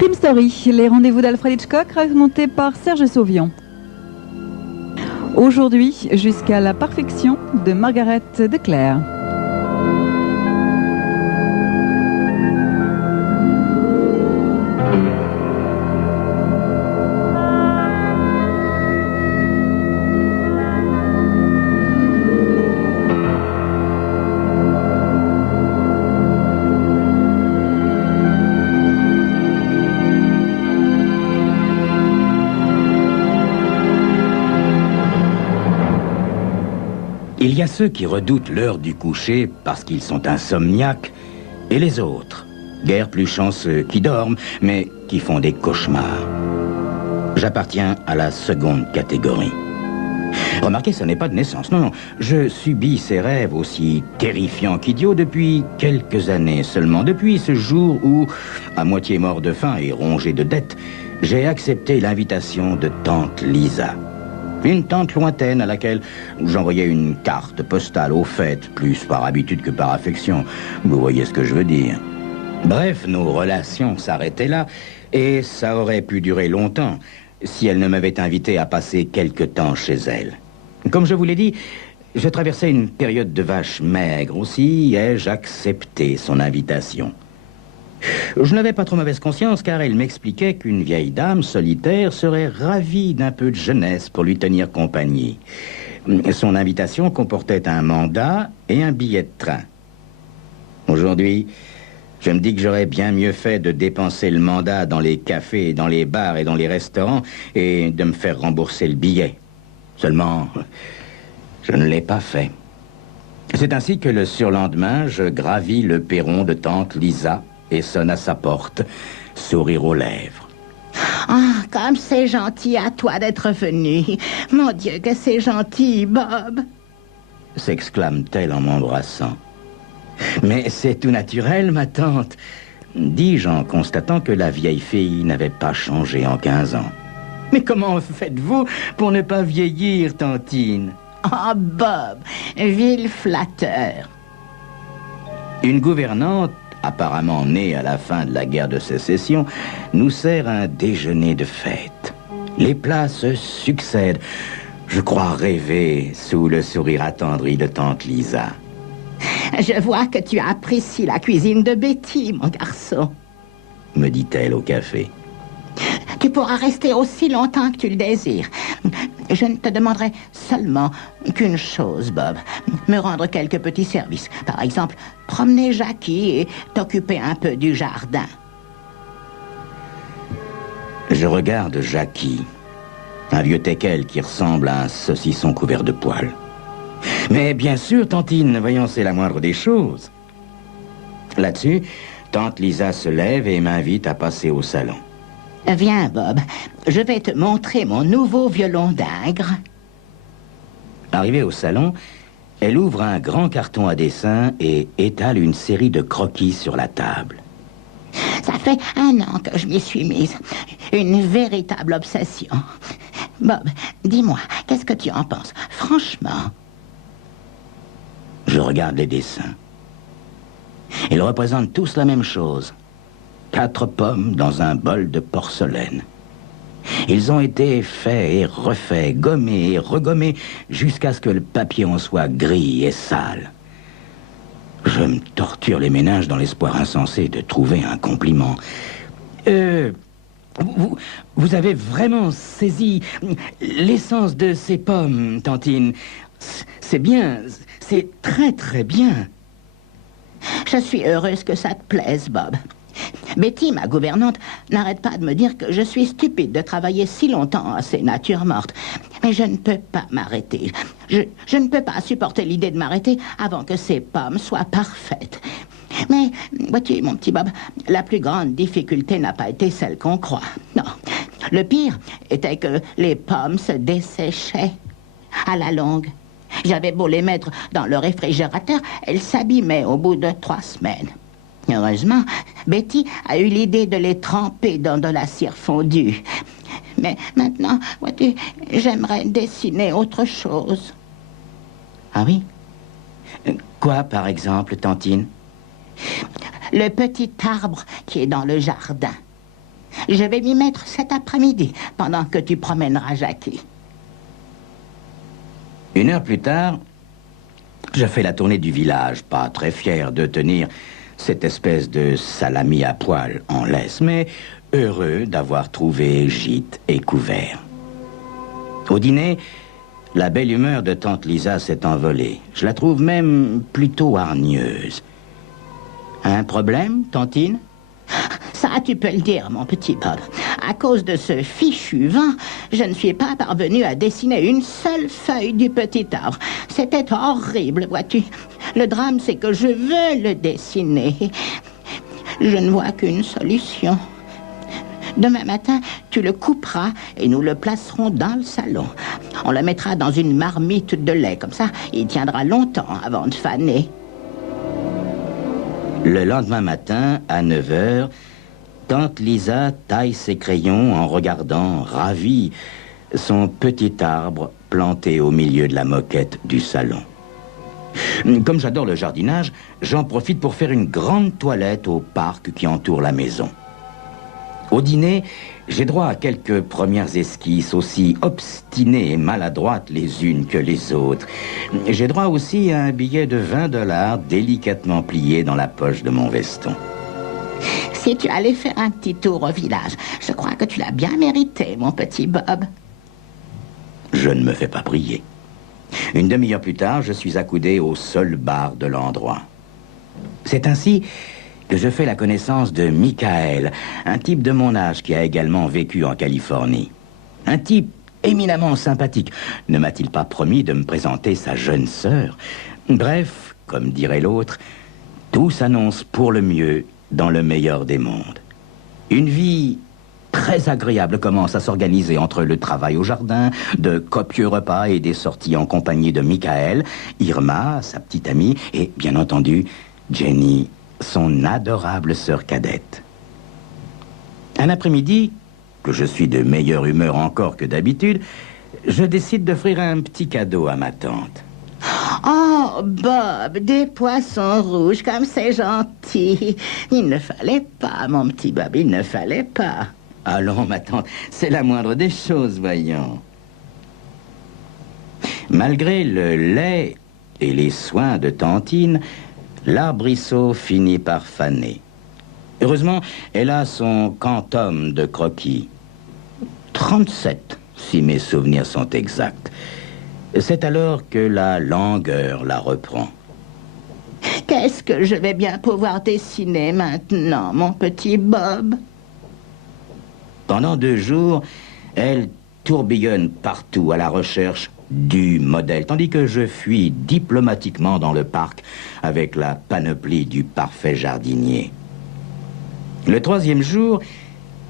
Crime Story, les rendez-vous d'Alfred Hitchcock racontés par Serge Sauvion. Aujourd'hui, jusqu'à la perfection de Margaret de Clare. Il y a ceux qui redoutent l'heure du coucher parce qu'ils sont insomniaques, et les autres, guère plus chanceux, qui dorment, mais qui font des cauchemars. J'appartiens à la seconde catégorie. Remarquez, ce n'est pas de naissance, non, non. Je subis ces rêves aussi terrifiants qu'idiots depuis quelques années seulement. Depuis ce jour où, à moitié mort de faim et rongé de dettes, j'ai accepté l'invitation de tante Lisa. Une tante lointaine à laquelle j'envoyais une carte postale au fait, plus par habitude que par affection. Vous voyez ce que je veux dire. Bref, nos relations s'arrêtaient là, et ça aurait pu durer longtemps si elle ne m'avait invité à passer quelque temps chez elle. Comme je vous l'ai dit, je traversais une période de vache maigre. Aussi ai-je accepté son invitation. Je n'avais pas trop mauvaise conscience car elle m'expliquait qu'une vieille dame solitaire serait ravie d'un peu de jeunesse pour lui tenir compagnie. Son invitation comportait un mandat et un billet de train. Aujourd'hui, je me dis que j'aurais bien mieux fait de dépenser le mandat dans les cafés, dans les bars et dans les restaurants et de me faire rembourser le billet. Seulement, je ne l'ai pas fait. C'est ainsi que le surlendemain, je gravis le perron de tante Lisa et sonne à sa porte, sourire aux lèvres. Ah, comme c'est gentil à toi d'être venu. Mon Dieu, que c'est gentil, Bob. S'exclame-t-elle en m'embrassant. Mais c'est tout naturel, ma tante, dis-je en constatant que la vieille fille n'avait pas changé en 15 ans. Mais comment faites-vous pour ne pas vieillir, tantine? Ah, Bob, vil flatteur. Une gouvernante, apparemment née à la fin de la guerre de sécession, nous sert un déjeuner de fête. Les plats se succèdent. Je crois rêver sous le sourire attendri de tante Lisa. Je vois que tu apprécies la cuisine de Betty, mon garçon, me dit-elle au café. Tu pourras rester aussi longtemps que tu le désires. Je ne te demanderai seulement qu'une chose, Bob. Me rendre quelques petits services. Par exemple, promener Jackie et t'occuper un peu du jardin. Je regarde Jackie, un vieux teckel qui ressemble à un saucisson couvert de poils. Mais bien sûr, tantine, voyons, c'est la moindre des choses. Là-dessus, tante Lisa se lève et m'invite à passer au salon. Viens, Bob. Je vais te montrer mon nouveau violon d'Ingres. Arrivée au salon, elle ouvre un grand carton à dessin et étale une série de croquis sur la table. Ça fait 1 an que je m'y suis mise. Une véritable obsession. Bob, dis-moi, qu'est-ce que tu en penses? Franchement. Je regarde les dessins. Ils représentent tous la même chose. 4 pommes dans un bol de porcelaine. Ils ont été faits et refaits, gommés et regommés, jusqu'à ce que le papier en soit gris et sale. Je me torture les méninges dans l'espoir insensé de trouver un compliment. Vous avez vraiment saisi l'essence de ces pommes, tantine. C'est bien, c'est très très bien. Je suis heureuse que ça te plaise, Bob. Betty, ma gouvernante, n'arrête pas de me dire que je suis stupide de travailler si longtemps à ces natures mortes. Mais je ne peux pas m'arrêter. Je ne peux pas supporter l'idée de m'arrêter avant que ces pommes soient parfaites. Mais, vois-tu, mon petit Bob, la plus grande difficulté n'a pas été celle qu'on croit. Non. Le pire était que les pommes se desséchaient à la longue. J'avais beau les mettre dans le réfrigérateur, elles s'abîmaient au bout de 3 semaines. Heureusement, Betty a eu l'idée de les tremper dans de la cire fondue. Mais maintenant, vois-tu, j'aimerais dessiner autre chose. Ah oui? Quoi, par exemple, tantine? Le petit arbre qui est dans le jardin. Je vais m'y mettre cet après-midi, pendant que tu promèneras Jackie. 1 heure plus tard, je fais la tournée du village, pas très fier de tenir cette espèce de salami à poil en laisse, mais heureux d'avoir trouvé gîte et couvert. Au dîner, la belle humeur de tante Lisa s'est envolée. Je la trouve même plutôt hargneuse. Un problème, tantine? Ça, tu peux le dire, mon petit Bob. À cause de ce fichu vent, je ne suis pas parvenue à dessiner une seule feuille du petit arbre. C'était horrible, vois-tu. Le drame, c'est que je veux le dessiner. Je ne vois qu'une solution. Demain matin, tu le couperas et nous le placerons dans le salon. On le mettra dans une marmite de lait, comme ça, il tiendra longtemps avant de faner. Le lendemain matin, à 9 heures, tante Lisa taille ses crayons en regardant, ravie, son petit arbre planté au milieu de la moquette du salon. Comme j'adore le jardinage, j'en profite pour faire une grande toilette au parc qui entoure la maison. Au dîner, j'ai droit à quelques premières esquisses aussi obstinées et maladroites les unes que les autres. J'ai droit aussi à un billet de 20 $ délicatement plié dans la poche de mon veston. Si tu allais faire un petit tour au village, je crois que tu l'as bien mérité, mon petit Bob. Je ne me fais pas prier. 1 demi-heure plus tard, je suis accoudé au seul bar de l'endroit. C'est ainsi que je fais la connaissance de Michael, un type de mon âge qui a également vécu en Californie. Un type éminemment sympathique. Ne m'a-t-il pas promis de me présenter sa jeune sœur? Bref, comme dirait l'autre, tout s'annonce pour le mieux dans le meilleur des mondes. Une vie très agréable commence à s'organiser entre le travail au jardin, de copieux repas et des sorties en compagnie de Michael, Irma, sa petite amie, et bien entendu, Jenny, son adorable sœur cadette. Un après-midi, que je suis de meilleure humeur encore que d'habitude, je décide d'offrir un petit cadeau à ma tante. Oh, Bob, des poissons rouges, comme c'est gentil. Il ne fallait pas, mon petit Bob, il ne fallait pas. Allons, ma tante, c'est la moindre des choses, voyons. Malgré le lait et les soins de tantine, l'arbrisseau finit par faner. Heureusement, elle a son quantum de croquis. 37, si mes souvenirs sont exacts. C'est alors que la langueur la reprend. Qu'est-ce que je vais bien pouvoir dessiner maintenant, mon petit Bob? Pendant 2 jours, elle tourbillonne partout à la recherche du modèle, tandis que je fuis diplomatiquement dans le parc avec la panoplie du parfait jardinier. Le 3e jour,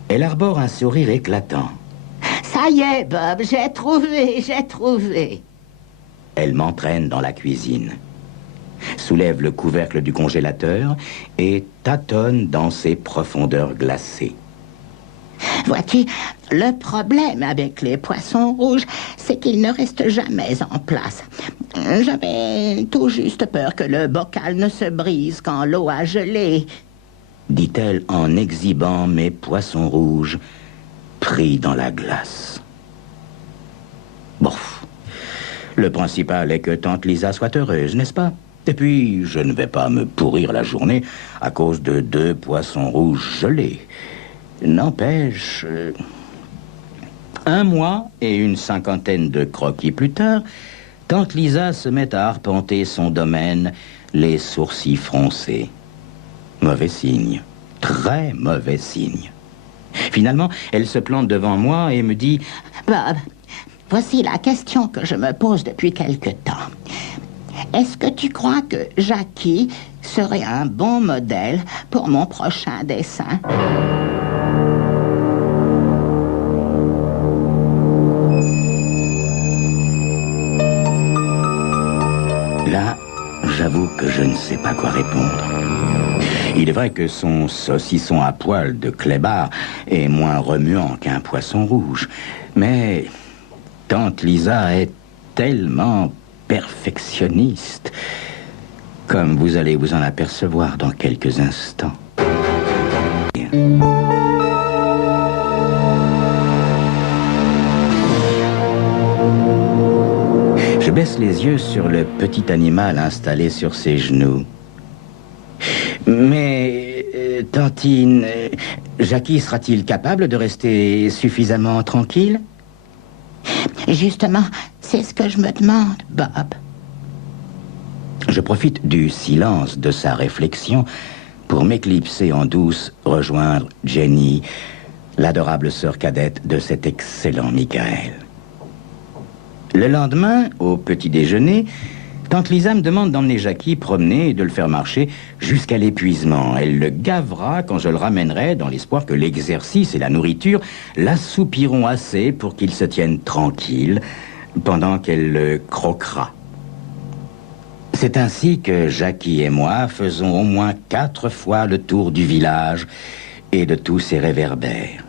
elle arbore un sourire éclatant. Ça y est, Bob, j'ai trouvé. Elle m'entraîne dans la cuisine, soulève le couvercle du congélateur et tâtonne dans ses profondeurs glacées. Vois-tu, le problème avec les poissons rouges, c'est qu'ils ne restent jamais en place. J'avais tout juste peur que le bocal ne se brise quand l'eau a gelé, dit-elle en exhibant mes poissons rouges pris dans la glace. Bon, le principal est que tante Lisa soit heureuse, n'est-ce pas? Et puis, je ne vais pas me pourrir la journée à cause de 2 poissons rouges gelés. N'empêche, 1 mois et une 50aine de croquis plus tard, tante Lisa se met à arpenter son domaine, les sourcils froncés. Mauvais signe, très mauvais signe. Finalement, elle se plante devant moi et me dit « Bob, voici la question que je me pose depuis quelque temps. Est-ce que tu crois que Jackie serait un bon modèle pour mon prochain dessin? » Là, j'avoue que je ne sais pas quoi répondre. Il est vrai que son saucisson à poil de clébard est moins remuant qu'un poisson rouge. Mais tante Lisa est tellement perfectionniste, comme vous allez vous en apercevoir dans quelques instants. Je baisse les yeux sur le petit animal installé sur ses genoux. Mais, Tantine, Jackie sera-t-il capable de rester suffisamment tranquille? Justement, c'est ce que je me demande, Bob. Je profite du silence de sa réflexion pour m'éclipser en douce, rejoindre Jenny, l'adorable sœur cadette de cet excellent Michael. Le lendemain, au petit déjeuner, tante Lisa me demande d'emmener Jackie promener et de le faire marcher jusqu'à l'épuisement. Elle le gavera quand je le ramènerai dans l'espoir que l'exercice et la nourriture l'assoupiront assez pour qu'il se tienne tranquille pendant qu'elle le croquera. C'est ainsi que Jackie et moi faisons au moins 4 fois le tour du village et de tous ses réverbères.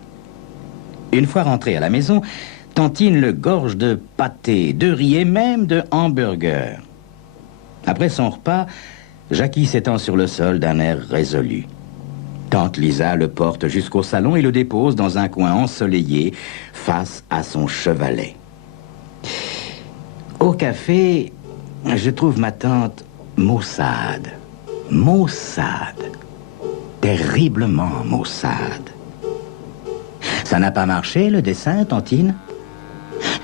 Une fois rentré à la maison, Tantine le gorge de pâté, de riz et même de hamburger. Après son repas, Jackie s'étend sur le sol d'un air résolu. Tante Lisa le porte jusqu'au salon et le dépose dans un coin ensoleillé face à son chevalet. Au café, je trouve ma tante maussade. Maussade. Terriblement maussade. Ça n'a pas marché, le dessin, Tantine?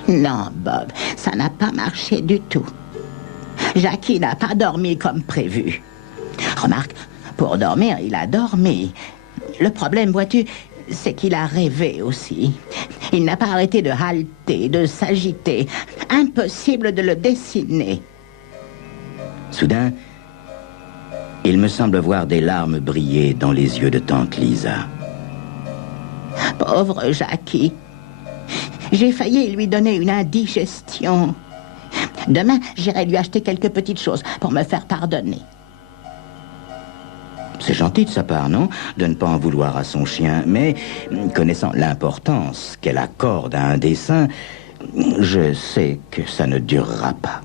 Non, Bob, ça n'a pas marché du tout. Jackie n'a pas dormi comme prévu. Remarque, pour dormir, il a dormi. Le problème, vois-tu, c'est qu'il a rêvé aussi. Il n'a pas arrêté de halter, de s'agiter. Impossible de le dessiner. Soudain, il me semble voir des larmes briller dans les yeux de tante Lisa. Pauvre Jackie. J'ai failli lui donner une indigestion. Demain, j'irai lui acheter quelques petites choses pour me faire pardonner. C'est gentil de sa part, non? De ne pas en vouloir à son chien. Mais, connaissant l'importance qu'elle accorde à un dessin, je sais que ça ne durera pas.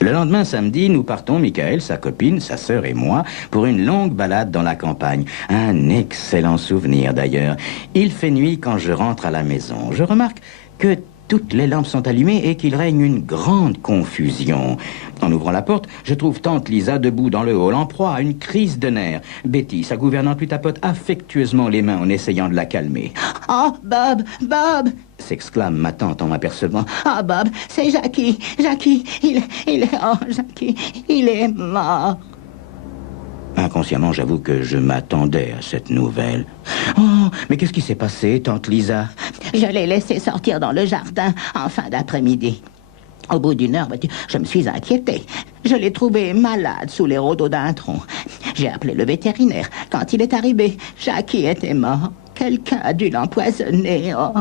Le lendemain samedi, nous partons, Michael, sa copine, sa sœur et moi, pour une longue balade dans la campagne. Un excellent souvenir, d'ailleurs. Il fait nuit quand je rentre à la maison. Je remarque que toutes les lampes sont allumées et qu'il règne une grande confusion. En ouvrant la porte, je trouve tante Lisa debout dans le hall, en proie à une crise de nerfs. Betty, sa gouvernante, lui tapote affectueusement les mains en essayant de la calmer. « Oh, Bob, Bob !» s'exclame ma tante en m'apercevant. « Oh, Bob, c'est Jackie, Jackie, Jackie, il est mort. » Inconsciemment, j'avoue que je m'attendais à cette nouvelle. Oh, mais qu'est-ce qui s'est passé, tante Lisa? Je l'ai laissé sortir dans le jardin en fin d'après-midi. Au bout d'une heure, je me suis inquiétée. Je l'ai trouvé malade sous les rhododendrons. J'ai appelé le vétérinaire. Quand il est arrivé, Jackie était mort. Quelqu'un a dû l'empoisonner. Oh,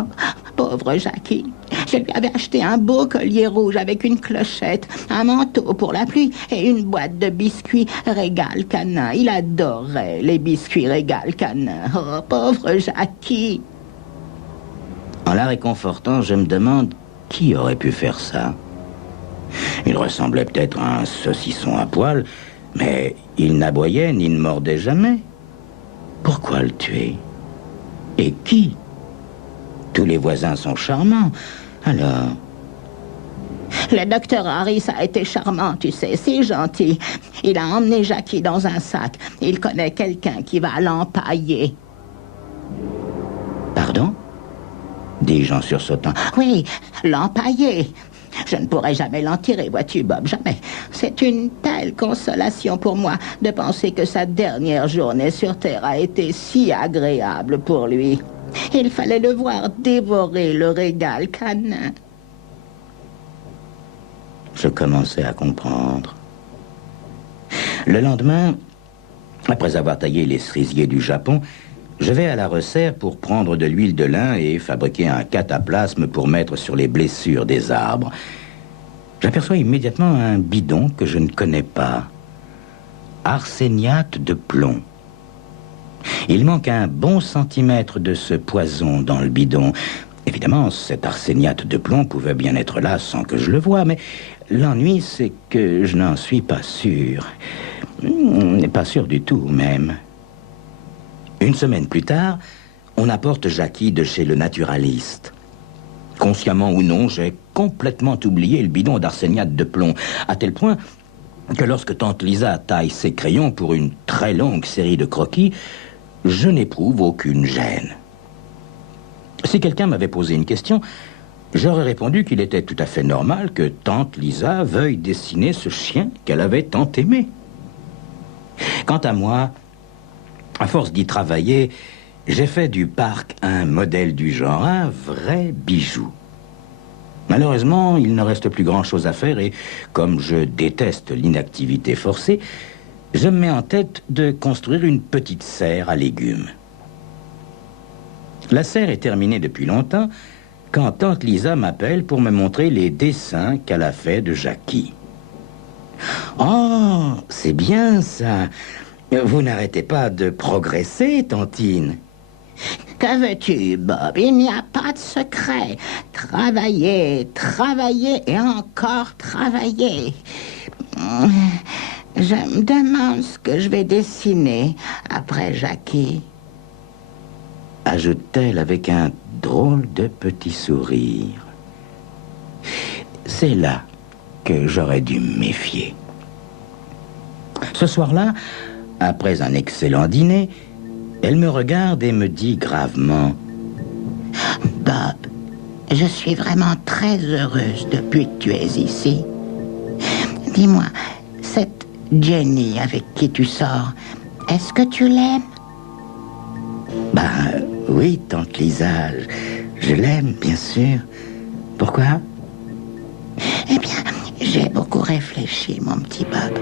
pauvre Jackie. Je lui avais acheté un beau collier rouge avec une clochette, un manteau pour la pluie et une boîte de biscuits Régal Canin. Il adorait les biscuits Régal Canin. Oh, pauvre Jackie. En la réconfortant, je me demande qui aurait pu faire ça. Il ressemblait peut-être à un saucisson à poil, mais il n'aboyait ni ne mordait jamais. Pourquoi le tuer? Et qui? Tous les voisins sont charmants, alors... Le docteur Harris a été charmant, tu sais, c'est gentil. Il a emmené Jackie dans un sac. Il connaît quelqu'un qui va l'empailler. Pardon? Dis-je en sursautant. Oui, l'empailler. Je ne pourrai jamais l'en tirer, vois-tu, Bob, jamais. C'est une telle consolation pour moi de penser que sa dernière journée sur Terre a été si agréable pour lui. Il fallait le voir dévorer le Régal Canin. Je commençais à comprendre. Le lendemain, après avoir taillé les cerisiers du Japon, je vais à la resserre pour prendre de l'huile de lin et fabriquer un cataplasme pour mettre sur les blessures des arbres. J'aperçois immédiatement un bidon que je ne connais pas. Arséniate de plomb. Il manque un bon centimètre de ce poison dans le bidon. Évidemment, cet arséniate de plomb pouvait bien être là sans que je le voie, mais l'ennui, c'est que je n'en suis pas sûr. Pas sûr du tout, même. Une semaine plus tard, on apporte Jackie de chez le naturaliste. Consciemment ou non, j'ai complètement oublié le bidon d'arséniate de plomb, à tel point que lorsque tante Lisa taille ses crayons pour une très longue série de croquis, je n'éprouve aucune gêne. Si quelqu'un m'avait posé une question, j'aurais répondu qu'il était tout à fait normal que tante Lisa veuille dessiner ce chien qu'elle avait tant aimé. Quant à moi, à force d'y travailler, j'ai fait du parc un modèle du genre, un vrai bijou. Malheureusement, il ne reste plus grand-chose à faire et, comme je déteste l'inactivité forcée, je me mets en tête de construire une petite serre à légumes. La serre est terminée depuis longtemps quand tante Lisa m'appelle pour me montrer les dessins qu'elle a faits de Jackie. « Oh, c'est bien ça. Vous n'arrêtez pas de progresser, tantine. » Que veux-tu, Bob? Il n'y a pas de secret. Travailler, travailler et encore travailler. Je me demande ce que je vais dessiner après Jackie. Ajoute-t-elle avec un drôle de petit sourire. C'est là que j'aurais dû me méfier. Ce soir-là, après un excellent dîner, elle me regarde et me dit gravement: « Bob, je suis vraiment très heureuse depuis que tu es ici. Dis-moi, cette Jenny avec qui tu sors, est-ce que tu l'aimes? » Ben oui, tante Lisa, je l'aime, bien sûr. Pourquoi? Eh bien, j'ai beaucoup réfléchi, mon petit Bob.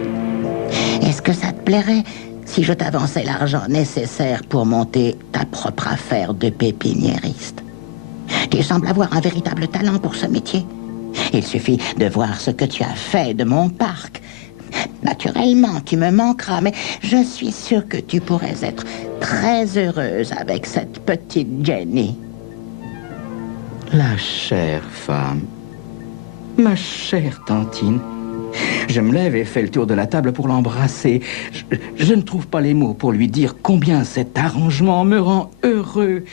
Est-ce que ça te plairait si je t'avançais l'argent nécessaire pour monter ta propre affaire de pépiniériste? Tu sembles avoir un véritable talent pour ce métier. Il suffit de voir ce que tu as fait de mon parc. Naturellement, tu me manqueras, mais je suis sûre que tu pourrais être très heureuse avec cette petite Jenny. La chère femme, ma chère tantine. Je me lève et fais le tour de la table pour l'embrasser. Je ne trouve pas les mots pour lui dire combien cet arrangement me rend heureux.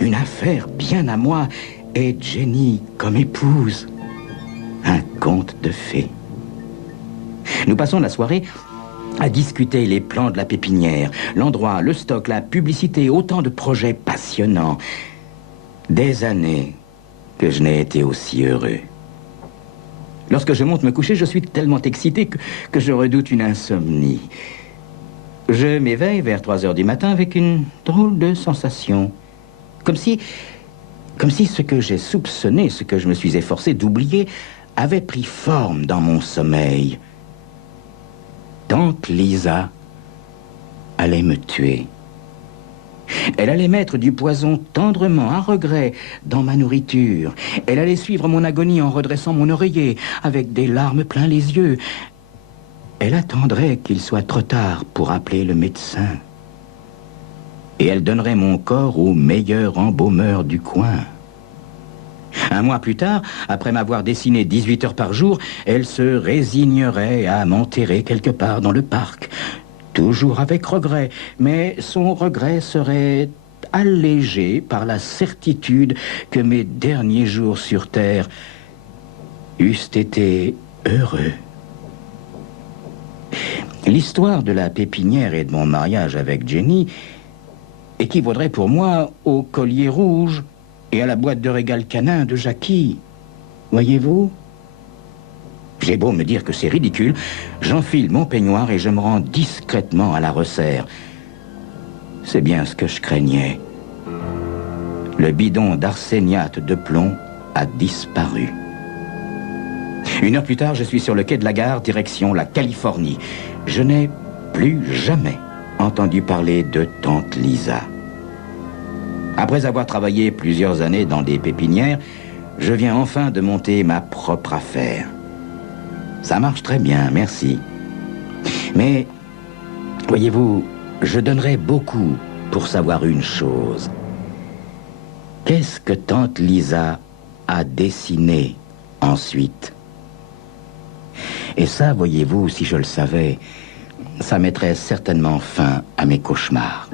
Une affaire bien à moi et Jenny comme épouse. Un conte de fées. Nous passons la soirée à discuter les plans de la pépinière, l'endroit, le stock, la publicité, autant de projets passionnants. Des années que je n'ai été aussi heureux. Lorsque je monte me coucher, je suis tellement excité que je redoute une insomnie. Je m'éveille vers 3 heures du matin avec une drôle de sensation. Comme si ce que j'ai soupçonné, ce que je me suis efforcé d'oublier, avait pris forme dans mon sommeil. Tante Lisa allait me tuer. Elle allait mettre du poison tendrement, à regret, dans ma nourriture. Elle allait suivre mon agonie en redressant mon oreiller, avec des larmes plein les yeux. Elle attendrait qu'il soit trop tard pour appeler le médecin. Et elle donnerait mon corps au meilleur embaumeur du coin. Un mois plus tard, après m'avoir dessiné 18 heures par jour, elle se résignerait à m'enterrer quelque part dans le parc. Toujours avec regret, mais son regret serait allégé par la certitude que mes derniers jours sur Terre eussent été heureux. L'histoire de la pépinière et de mon mariage avec Jenny équivaudrait pour moi au collier rouge et à la boîte de régal canin de Jackie. Voyez-vous? J'ai beau me dire que c'est ridicule, j'enfile mon peignoir et je me rends discrètement à la resserre. C'est bien ce que je craignais. Le bidon d'arséniate de plomb a disparu. 1 heure plus tard, je suis sur le quai de la gare, direction la Californie. Je n'ai plus jamais entendu parler de tante Lisa. Après avoir travaillé plusieurs années dans des pépinières, je viens enfin de monter ma propre affaire. Ça marche très bien, merci. Mais, voyez-vous, je donnerais beaucoup pour savoir une chose. Qu'est-ce que tante Lisa a dessiné ensuite? Et ça, voyez-vous, si je le savais, ça mettrait certainement fin à mes cauchemars.